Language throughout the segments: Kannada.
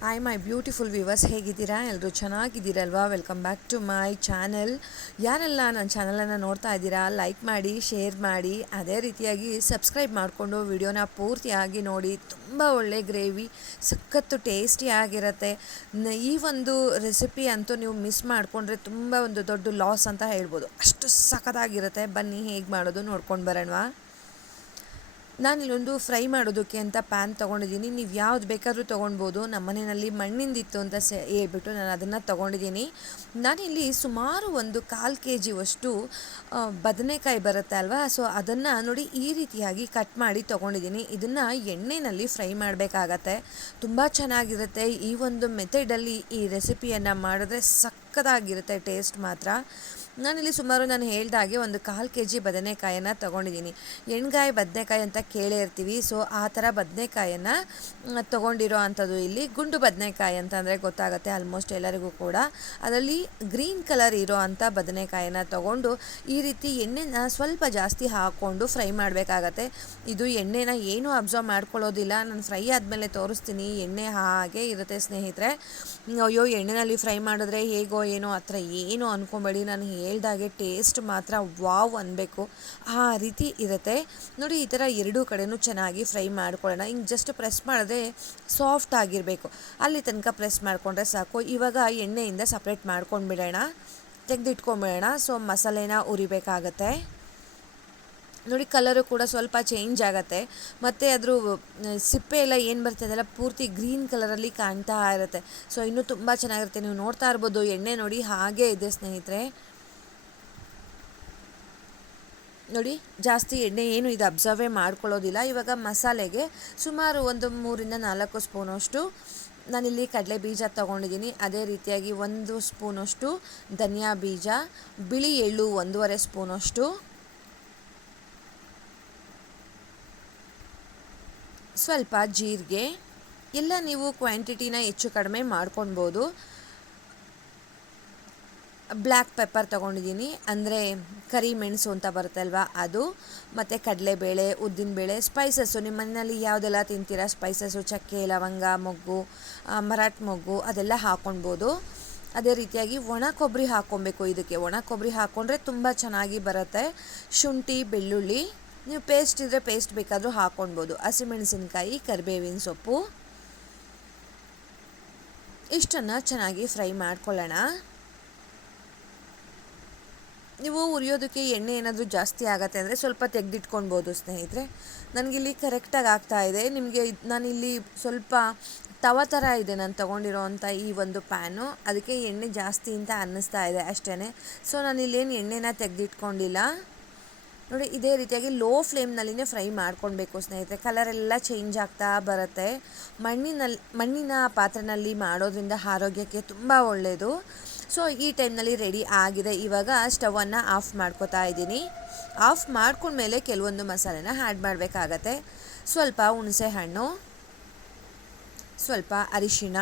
ಹಾಯ್ ಮೈ ಬ್ಯೂಟಿಫುಲ್ ವ್ಯೂವರ್ಸ್ ಹೇಗಿದ್ದೀರಾ? ಎಲ್ಲರೂ ಚೆನ್ನಾಗಿದ್ದೀರಲ್ವಾ? Welcome back to my channel ಯಾರೆಲ್ಲ ನನ್ನ ಚಾನಲನ್ನು ನೋಡ್ತಾ ಇದ್ದೀರಾ ಲೈಕ್ ಮಾಡಿ ಶೇರ್ ಮಾಡಿ, ಅದೇ ರೀತಿಯಾಗಿ ಸಬ್ಸ್ಕ್ರೈಬ್ ಮಾಡಿಕೊಂಡು ವಿಡಿಯೋನ ಪೂರ್ತಿಯಾಗಿ ನೋಡಿ, ತುಂಬ ಒಳ್ಳೆ ಗ್ರೇವಿ ಸಖತ್ತು ಟೇಸ್ಟಿಯಾಗಿರುತ್ತೆ ಈ ಒಂದು ರೆಸಿಪಿ ಅಂತೂ ನೀವು ಮಿಸ್ ಮಾಡಿಕೊಂಡ್ರೆ ತುಂಬ ಒಂದು ದೊಡ್ಡ ಲಾಸ್ ಅಂತ ಹೇಳ್ಬೋದು. ಅಷ್ಟು ಸಖತ್ತಾಗಿರುತ್ತೆ. ಬನ್ನಿ, ಹೇಗೆ ಮಾಡೋದು ನೋಡ್ಕೊಂಡು ಬರೋಣವಾ? ನಾನಿಲ್ಲೊಂದು ಫ್ರೈ ಮಾಡೋದಕ್ಕೆ ಅಂತ ಪ್ಯಾನ್ ತೊಗೊಂಡಿದ್ದೀನಿ. ನೀವು ಯಾವ್ದು ಬೇಕಾದರೂ ತೊಗೊಳ್ಬೋದು ನಮ್ಮ ಮನೆಯಲ್ಲಿ ಮಣ್ಣಿಂದಿತ್ತು ಅಂತ ಸೆ, ಹೇಳ್ಬಿಟ್ಟು ನಾನು ಅದನ್ನು ತೊಗೊಂಡಿದ್ದೀನಿ. ನಾನಿಲ್ಲಿ ಸುಮಾರು ಒಂದು ಕಾಲು ಕೆ ಜಿವಷ್ಟು ಬದನೆಕಾಯಿ ಬರುತ್ತೆ ಅಲ್ವಾ? ಸೊ, ಅದನ್ನು ನೋಡಿ ಈ ರೀತಿಯಾಗಿ ಕಟ್ ಮಾಡಿ ತೊಗೊಂಡಿದ್ದೀನಿ. ಇದನ್ನು ಎಣ್ಣೆಯಲ್ಲಿ ಫ್ರೈ ಮಾಡಬೇಕಾಗತ್ತೆ. ತುಂಬ ಚೆನ್ನಾಗಿರುತ್ತೆ. ಈ ಒಂದು ಮೆಥಡಲ್ಲಿ ಈ ರೆಸಿಪಿಯನ್ನು ಮಾಡಿದ್ರೆ ಸಕ್ಕತ್ತಾಗಿರುತ್ತೆ ಟೇಸ್ಟ್ ಮಾತ್ರ. ನಾನಿಲ್ಲಿ ಸುಮಾರು ನಾನು ಹೇಳ್ದಾಗೆ ಒಂದು ಕಾಲು ಕೆ ಜಿ ಬದನೆಕಾಯನ್ನು ತೊಗೊಂಡಿದ್ದೀನಿ ಎಣ್ಗಾಯಿ ಬದನೆಕಾಯಿ ಅಂತ ಕೇಳೇ ಇರ್ತೀವಿ. ಸೊ ಆ ಥರ ಬದನೆಕಾಯನ್ನು ತೊಗೊಂಡಿರೋ ಅಂಥದ್ದು ಇಲ್ಲಿ ಗುಂಡು ಬದನೆಕಾಯಿ ಅಂತಂದರೆ ಗೊತ್ತಾಗುತ್ತೆ ಆಲ್ಮೋಸ್ಟ್ ಎಲ್ಲರಿಗೂ ಕೂಡ. ಅದರಲ್ಲಿ ಗ್ರೀನ್ ಕಲರ್ ಇರೋ ಅಂಥ ಬದನೆಕಾಯನ್ನು ತೊಗೊಂಡು ಈ ರೀತಿ ಎಣ್ಣೆನ ಸ್ವಲ್ಪ ಜಾಸ್ತಿ ಹಾಕ್ಕೊಂಡು ಫ್ರೈ ಮಾಡಬೇಕಾಗತ್ತೆ. ಇದು ಎಣ್ಣೆನ ಏನೂ ಅಬ್ಸರ್ವ್ ಮಾಡ್ಕೊಳ್ಳೋದಿಲ್ಲ. ನಾನು ಫ್ರೈ ಆದಮೇಲೆ ತೋರಿಸ್ತೀನಿ. ಎಣ್ಣೆ ಹಾಗೆ ಇರುತ್ತೆ ಸ್ನೇಹಿತರೆ. ಅಯ್ಯೋ, ಎಣ್ಣೆನಲ್ಲಿ ಫ್ರೈ ಮಾಡಿದ್ರೆ ಹೇಗೋ ಏನೋ ಆ ಥರ ಏನೋ ಅಂದ್ಕೊಬೇಡಿ ನಾನು ಹೇಳ್ದಾಗೆ ಟೇಸ್ಟ್ ಮಾತ್ರ ವಾವ್ ಅನ್ನಬೇಕು ಆ ರೀತಿ ಇರುತ್ತೆ. ನೋಡಿ, ಈ ಥರ ಎರಡೂ ಕಡೆನೂ ಚೆನ್ನಾಗಿ ಫ್ರೈ ಮಾಡ್ಕೊಳ್ಳೋಣ. ಹಿಂಗೆ ಜಸ್ಟ್ ಪ್ರೆಸ್ ಮಾಡಿದ್ರೆ ಸಾಫ್ಟ್ ಆಗಿರಬೇಕು. ಅಲ್ಲಿ ತನಕ ಪ್ರೆಸ್ ಮಾಡಿಕೊಂಡ್ರೆ ಸಾಕು. ಇವಾಗ ಎಣ್ಣೆಯಿಂದ ಸಪ್ರೇಟ್ ಮಾಡ್ಕೊಂಡು ಬಿಡೋಣ ತೆಗೆದಿಟ್ಕೊಂಬಿಡೋಣ ಸೊ, ಮಸಾಲೆನ ಉರಿಬೇಕಾಗತ್ತೆ. ನೋಡಿ ಕಲರು ಕೂಡ ಸ್ವಲ್ಪ ಚೇಂಜ್ ಆಗುತ್ತೆ. ಮತ್ತು ಅದ್ರ ಸಿಪ್ಪೆ ಎಲ್ಲ ಏನು ಬರ್ತದೆಲ್ಲ ಪೂರ್ತಿ ಗ್ರೀನ್ ಕಲರಲ್ಲಿ ಕಾಣ್ತಾ ಇರುತ್ತೆ. ಸೊ ಇನ್ನೂ ತುಂಬ ಚೆನ್ನಾಗಿರುತ್ತೆ. ನೀವು ನೋಡ್ತಾ ಇರ್ಬೋದು, ಎಣ್ಣೆ ನೋಡಿ ಹಾಗೇ ಇದೆ ಸ್ನೇಹಿತರೆ. ನೋಡಿ, ಜಾಸ್ತಿ ಎಣ್ಣೆ ಏನು ಇದು ಅಬ್ಸರ್ವೇ ಮಾಡ್ಕೊಳ್ಳೋದಿಲ್ಲ. ಇವಾಗ ಮಸಾಲೆಗೆ ಸುಮಾರು ಒಂದು ಮೂರಿಂದ ನಾಲ್ಕು ಸ್ಪೂನಷ್ಟು, ನಾನಿಲ್ಲಿ ಕಡಲೆ ಬೀಜ ತೊಗೊಂಡಿದ್ದೀನಿ. ಅದೇ ರೀತಿಯಾಗಿ ಒಂದು ಸ್ಪೂನಷ್ಟು ಧನಿಯಾ ಬೀಜ, ಬಿಳಿ ಎಳ್ಳು ಒಂದೂವರೆ ಸ್ಪೂನಷ್ಟು ಸ್ವಲ್ಪ ಜೀರಿಗೆ ಎಲ್ಲ ನೀವು ಕ್ವಾಂಟಿಟಿನ ಹೆಚ್ಚು ಕಡಿಮೆ ಮಾಡ್ಕೊಳ್ಬೋದು ಬ್ಲ್ಯಾಕ್ ಪೆಪ್ಪರ್ ತೊಗೊಂಡಿದ್ದೀನಿ, ಅಂದರೆ ಕರಿ ಮೆಣಸು ಅಂತ ಬರುತ್ತಲ್ವ ಅದು, ಮತ್ತು ಕಡಲೆಬೇಳೆ, ಉದ್ದಿನಬೇಳೆ ಸ್ಪೈಸಸ್ಸು ನಿಮ್ಮ ಮನೆಯಲ್ಲಿ ಯಾವುದೆಲ್ಲ ತಿಂತೀರಾ? ಸ್ಪೈಸಸ್ಸು ಚಕ್ಕೆ, ಲವಂಗ, ಮೊಗ್ಗು ಮರಾಠ ಮೊಗ್ಗು, ಅದೆಲ್ಲ ಹಾಕ್ಕೊಳ್ಬೋದು ಅದೇ ರೀತಿಯಾಗಿ ಒಣ ಕೊಬ್ಬರಿ ಹಾಕ್ಕೊಬೇಕು ಇದಕ್ಕೆ. ಒಣ ಕೊಬ್ಬರಿ ಹಾಕ್ಕೊಂಡ್ರೆ ತುಂಬ ಚೆನ್ನಾಗಿ ಬರುತ್ತೆ. ಶುಂಠಿ, ಬೆಳ್ಳುಳ್ಳಿ ನೀವು ಪೇಸ್ಟ್ ಇದ್ದರೆ ಪೇಸ್ಟ್ ಬೇಕಾದರೂ ಹಾಕ್ಕೊಳ್ಬೋದು ಹಸಿಮೆಣಸಿನ್ಕಾಯಿ, ಕರಿಬೇವಿನ ಸೊಪ್ಪು. ಇಷ್ಟನ್ನು ಚೆನ್ನಾಗಿ ಫ್ರೈ ಮಾಡ್ಕೊಳ್ಳೋಣ. ನೀವು ಉರಿಯೋದಕ್ಕೆ ಎಣ್ಣೆ ಏನಾದರೂ ಜಾಸ್ತಿ ಆಗತ್ತೆ ಅಂದರೆ ಸ್ವಲ್ಪ ತೆಗೆದಿಟ್ಕೊಳ್ಬೋದು ಸ್ನೇಹಿತರೆ. ನನಗಿಲ್ಲಿ ಕರೆಕ್ಟಾಗಿ ಆಗ್ತಾ ಇದೆ. ನಿಮಗೆ ನಾನಿಲ್ಲಿ ಸ್ವಲ್ಪ ತವ ಥರ ಇದೆ ನಾನು ತೊಗೊಂಡಿರೋವಂಥ ಈ ಒಂದು ಪ್ಯಾನು ಅದಕ್ಕೆ ಎಣ್ಣೆ ಜಾಸ್ತಿ ಅಂತ ಅನ್ನಿಸ್ತಾ ಇದೆ ಅಷ್ಟೇ ಸೊ ನಾನಿಲ್ಲೇನು ಎಣ್ಣೆನ ತೆಗೆದಿಟ್ಕೊಂಡಿಲ್ಲ. ನೋಡಿ, ಇದೇ ರೀತಿಯಾಗಿ ಲೋ ಫ್ಲೇಮ್ನಲ್ಲಿನೇ ಫ್ರೈ ಮಾಡ್ಕೊಳ್ಬೇಕು ಸ್ನೇಹಿತರೆ. ಕಲರ್ ಎಲ್ಲ ಚೇಂಜ್ ಆಗ್ತಾ ಬರುತ್ತೆ. ಮಣ್ಣಿನಲ್ಲಿ ಮಣ್ಣಿನ ಪಾತ್ರೆನಲ್ಲಿ ಮಾಡೋದ್ರಿಂದ ಆರೋಗ್ಯಕ್ಕೆ ತುಂಬ ಒಳ್ಳೆಯದು ಸೊ ಈ ಟೈಮ್ನಲ್ಲಿ ರೆಡಿ ಆಗಿದೆ. ಇವಾಗ ಸ್ಟವನ್ನು ಆಫ್ ಮಾಡ್ಕೋತಾ ಇದ್ದೀನಿ. ಆಫ್ ಮಾಡ್ಕೊಂಡ್ಮೇಲೆ ಕೆಲವೊಂದು ಮಸಾಲೆನ ಆ್ಯಡ್ ಮಾಡಬೇಕಾಗತ್ತೆ. ಸ್ವಲ್ಪ ಹುಣಸೆ ಹಣ್ಣು, ಸ್ವಲ್ಪ ಅರಿಶಿಣ,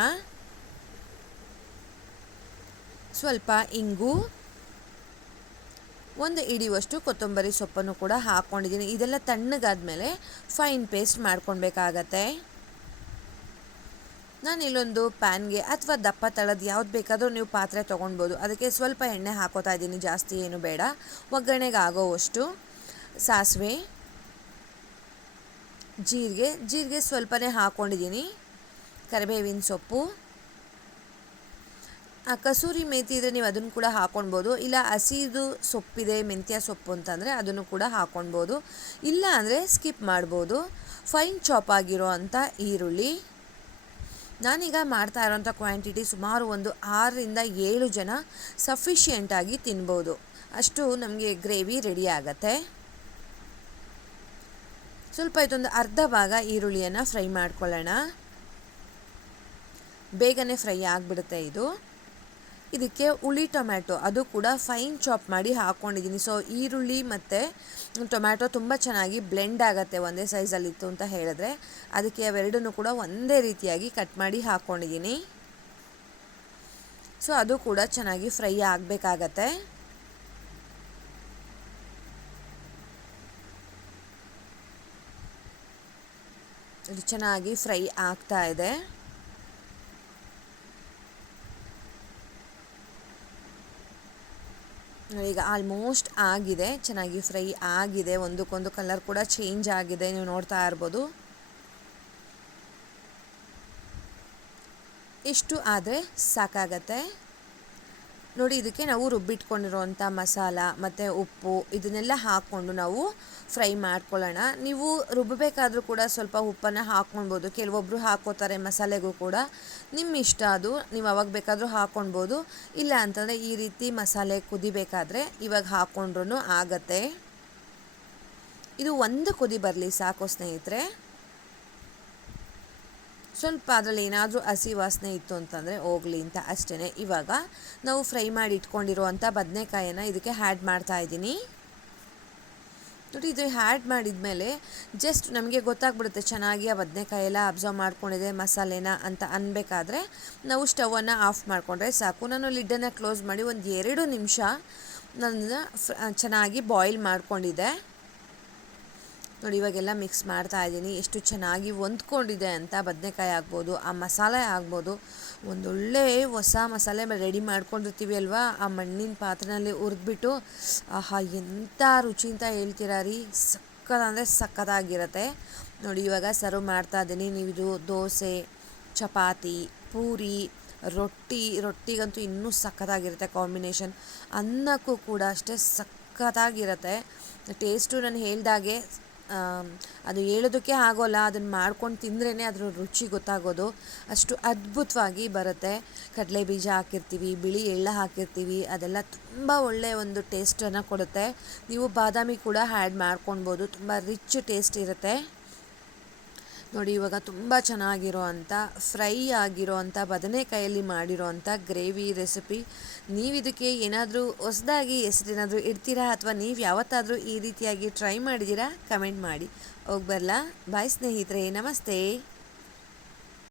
ಸ್ವಲ್ಪ ಇಂಗು ಒಂದು ಇಡಿಯುವಷ್ಟು ಕೊತ್ತಂಬರಿ ಸೊಪ್ಪನ್ನು ಕೂಡ ಹಾಕ್ಕೊಂಡಿದ್ದೀನಿ ಇದೆಲ್ಲ ತಣ್ಣಗಾದ್ಮೇಲೆ ಫೈನ್ ಪೇಸ್ಟ್ ಮಾಡ್ಕೊಳ್ಬೇಕಾಗತ್ತೆ. ನಾನು ಇಲ್ಲೊಂದು ಪ್ಯಾನ್ಗೆ ಅಥವಾ ದಪ್ಪ ತಳದ ಯಾವ್ದು ಬೇಕಾದರೂ ನೀವು ಪಾತ್ರೆ ತೊಗೊಳ್ಬೋದು ಅದಕ್ಕೆ ಸ್ವಲ್ಪ ಎಣ್ಣೆ ಹಾಕೋತಾ ಇದ್ದೀನಿ. ಜಾಸ್ತಿ ಏನು ಬೇಡ. ಒಗ್ಗರಣೆಗೆ ಆಗೋವಷ್ಟು ಸಾಸಿವೆ. ಜೀರಿಗೆ. ಜೀರಿಗೆ ಸ್ವಲ್ಪನೇ ಹಾಕ್ಕೊಂಡಿದ್ದೀನಿ ಕರಿಬೇವಿನ ಸೊಪ್ಪು. ಕಸೂರಿ ಮೇಥಿ ಇದ್ದರೆ ನೀವು ಅದನ್ನು ಕೂಡ ಹಾಕ್ಕೊಳ್ಬೋದು ಇಲ್ಲ ಹಸಿದು ಸೊಪ್ಪಿದೆ, ಮೆಂತ್ಯ ಸೊಪ್ಪು ಅಂತಂದರೆ ಅದನ್ನು ಕೂಡ ಹಾಕ್ಕೊಳ್ಬೋದು ಇಲ್ಲ ಅಂದರೆ ಸ್ಕಿಪ್ ಮಾಡ್ಬೋದು. ಫೈನ್ ಚಾಪ್ ಆಗಿರೋ ಅಂಥ ಈರುಳ್ಳಿ. ನಾನೀಗ ಮಾಡ್ತಾ ಇರೋಂಥ ಕ್ವಾಂಟಿಟಿ ಸುಮಾರು ಒಂದು ಆರರಿಂದ ಏಳು ಜನ ಸಫಿಷಿಯೆಂಟಾಗಿ ತಿನ್ಬೋದು. ಅಷ್ಟು ನಮಗೆ ಗ್ರೇವಿ ರೆಡಿ ಆಗತ್ತೆ. ಸ್ವಲ್ಪ ಇದೊಂದು ಅರ್ಧ ಭಾಗ ಈರುಳ್ಳಿಯನ್ನು ಫ್ರೈ ಮಾಡ್ಕೊಳ್ಳೋಣ. ಬೇಗನೆ ಫ್ರೈ ಆಗಿಬಿಡುತ್ತೆ ಇದು. ಇದಕ್ಕೆ ಹುಳಿ ಟೊಮ್ಯಾಟೊ. ಅದು ಕೂಡ ಫೈನ್ ಚಾಪ್ ಮಾಡಿ ಹಾಕ್ಕೊಂಡಿದ್ದೀನಿ ಸೊ ಈರುಳ್ಳಿ ಮತ್ತು ಟೊಮ್ಯಾಟೊ ತುಂಬ ಚೆನ್ನಾಗಿ ಬ್ಲೆಂಡ್ ಆಗುತ್ತೆ ಒಂದೇ ಸೈಜಲ್ಲಿತ್ತು ಅಂತ ಹೇಳಿದ್ರೆ. ಅದಕ್ಕೆ ಅವೆರಡನ್ನೂ ಕೂಡ ಒಂದೇ ರೀತಿಯಾಗಿ ಕಟ್ ಮಾಡಿ ಹಾಕ್ಕೊಂಡಿದ್ದೀನಿ ಸೊ ಅದು ಕೂಡ ಚೆನ್ನಾಗಿ ಫ್ರೈ ಆಗಬೇಕಾಗತ್ತೆ. ಇದು ಚೆನ್ನಾಗಿ ಫ್ರೈ ಆಗ್ತಾ ಇದೆ. ಈಗ ಆಲ್ಮೋಸ್ಟ್ ಆಗಿದೆ, ಚೆನ್ನಾಗಿ ಫ್ರೈ ಆಗಿದೆ, ಒಂದಕ್ಕೊಂದು ಕಲರ್ ಕೂಡ ಚೇಂಜ್ ಆಗಿದೆ, ನೀವು ನೋಡ್ತಾ ಇರ್ಬೋದು. ಇಷ್ಟು ಆದರೆ ಸಾಕಾಗತ್ತೆ. ನೋಡಿ, ಇದಕ್ಕೆ ನಾವು ರುಬ್ಬಿಟ್ಕೊಂಡಿರೋವಂಥ ಮಸಾಲ ಮತ್ತು ಉಪ್ಪು ಇದನ್ನೆಲ್ಲ ಹಾಕ್ಕೊಂಡು ನಾವು ಫ್ರೈ ಮಾಡ್ಕೊಳ್ಳೋಣ. ನೀವು ರುಬ್ಬಬೇಕಾದ್ರೂ ಕೂಡ ಸ್ವಲ್ಪ ಉಪ್ಪನ್ನು ಹಾಕ್ಕೊಳ್ಬೋದು. ಕೆಲವೊಬ್ಬರು ಹಾಕೋತಾರೆ ಮಸಾಲೆಗೂ ಕೂಡ. ನಿಮ್ಮ ಇಷ್ಟ ಅದು. ನೀವು ಅವಾಗ ಬೇಕಾದರೂ ಹಾಕ್ಕೊಳ್ಬೋದು. ಇಲ್ಲ ಅಂತಂದರೆ ಈ ರೀತಿ ಮಸಾಲೆ ಕುದಿಬೇಕಾದ್ರೆ ಇವಾಗ ಹಾಕ್ಕೊಂಡ್ರೂ ಆಗತ್ತೆ. ಇದು ಒಂದು ಕುದಿ ಬರಲಿ ಸಾಕು ಸ್ನೇಹಿತರೆ. ಸ್ವಲ್ಪ ಅದರಲ್ಲಿ ಏನಾದರೂ ಹಸಿ ವಾಸನೆ ಇತ್ತು ಅಂತಂದರೆ ಹೋಗಲಿ ಅಂತ ಅಷ್ಟೇ ಇವಾಗ ನಾವು ಫ್ರೈ ಮಾಡಿ ಇಟ್ಕೊಂಡಿರುವಂಥ ಬದನೆಕಾಯನ್ನು ಇದಕ್ಕೆ ಹ್ಯಾಡ್ ಮಾಡ್ತಾ ಇದ್ದೀನಿ. ನೋಡಿ, ಇದು ಹ್ಯಾಡ್ ಮಾಡಿದ ಮೇಲೆ ಜಸ್ಟ್ ನಮಗೆ ಗೊತ್ತಾಗ್ಬಿಡುತ್ತೆ ಚೆನ್ನಾಗಿ ಆ ಬದನೆಕಾಯಿ ಎಲ್ಲ ಅಬ್ಸರ್ವ್ ಮಾಡ್ಕೊಂಡಿದೆ, ಮಸಾಲೆನ ಅಂತ ಅನ್ಬೇಕಾದ್ರೆ ನಾವು ಸ್ಟವನ್ನು ಆಫ್ ಮಾಡಿಕೊಂಡ್ರೆ ಸಾಕು. ನಾನು ಲಿಡ್ಡನ್ನು ಕ್ಲೋಸ್ ಮಾಡಿ ಒಂದು ಎರಡು ನಿಮಿಷ ನನ್ನ ಚೆನ್ನಾಗಿ ಬಾಯ್ಲ್ ಮಾಡ್ಕೊಂಡಿದ್ದೆ. ನೋಡಿ, ಇವಾಗೆಲ್ಲ ಮಿಕ್ಸ್ ಮಾಡ್ತಾ ಇದ್ದೀನಿ. ಎಷ್ಟು ಚೆನ್ನಾಗಿ ಹೊಂದ್ಕೊಂಡಿದೆ ಅಂತ ಬದನೆಕಾಯಿ ಆಗ್ಬೋದು, ಆ ಮಸಾಲೆ ಆಗ್ಬೋದು. ಒಂದೊಳ್ಳೆ ಹೊಸ ಮಸಾಲೆ ರೆಡಿ ಮಾಡ್ಕೊಂಡಿರ್ತೀವಿ ಅಲ್ವಾ? ಆ ಮಣ್ಣಿನ ಪಾತ್ರೆಯಲ್ಲಿ ಹುರಿದ್ಬಿಟ್ಟು, ಆಹಾ, ಎಂಥ ರುಚಿ ಅಂತ ಹೇಳ್ತೀರಾ ರೀ? ಸಕ್ಕದ ಅಂದರೆ ಸಕ್ಕತ್ತಾಗಿರುತ್ತೆ. ನೋಡಿ, ಇವಾಗ ಸರ್ವ್ ಮಾಡ್ತಾ ಇದ್ದೀನಿ. ನೀವು ಇದು ದೋಸೆ, ಚಪಾತಿ, ಪೂರಿ, ರೊಟ್ಟಿ, ರೊಟ್ಟಿಗಂತೂ ಇನ್ನೂ ಸಕ್ಕತ್ತಾಗಿರುತ್ತೆ ಕಾಂಬಿನೇಷನ್ ಅನ್ನಕ್ಕೂ ಕೂಡ ಅಷ್ಟೇ ಸಕ್ಕತ್ತಾಗಿರುತ್ತೆ. ಟೇಸ್ಟು ನಾನು ಹೇಳ್ದಾಗೆ ಅದು ಹೇಳೋದಕ್ಕೆ ಆಗೋಲ್ಲ, ಅದನ್ನು ಮಾಡ್ಕೊಂಡು ತಿಂದ್ರೇ ಅದರ ರುಚಿ ಗೊತ್ತಾಗೋದು. ಅಷ್ಟು ಅದ್ಭುತವಾಗಿ ಬರುತ್ತೆ. ಕಡಲೆ ಬೀಜ ಹಾಕಿರ್ತೀವಿ, ಬಿಳಿ ಎಳ್ಳು ಹಾಕಿರ್ತೀವಿ, ಅದೆಲ್ಲ ತುಂಬ ಒಳ್ಳೆಯ ಒಂದು ಟೇಸ್ಟನ್ನು ಕೊಡುತ್ತೆ. ನೀವು ಬಾದಾಮಿ ಕೂಡ ಆ್ಯಡ್ ಮಾಡ್ಕೊಳ್ಬೋದು, ತುಂಬ ರಿಚ್ ಟೇಸ್ಟ್ ಇರುತ್ತೆ. ನೋಡಿ, ಇವಾಗ ತುಂಬ ಚೆನ್ನಾಗಿರೋ ಅಂಥ ಫ್ರೈ ಆಗಿರೋ ಅಂಥ ಬದನೆಕಾಯಲ್ಲಿ ಮಾಡಿರೋ ಅಂಥ ಗ್ರೇವಿ ರೆಸಿಪಿ. ನೀವು ಇದಕ್ಕೆ ಏನಾದರೂ ಹೊಸದಾಗಿ ಹೆಸರೇನಾದರೂ ಇಡ್ತೀರಾ ಅಥವಾ ನೀವು ಯಾವತ್ತಾದರೂ ಈ ರೀತಿಯಾಗಿ ಟ್ರೈ ಮಾಡಿದ್ದೀರಾ? ಕಮೆಂಟ್ ಮಾಡಿ. ಹೋಗಿ ಬರಲಾ. ಬಾಯ್ ಸ್ನೇಹಿತರೆ, ನಮಸ್ತೆ.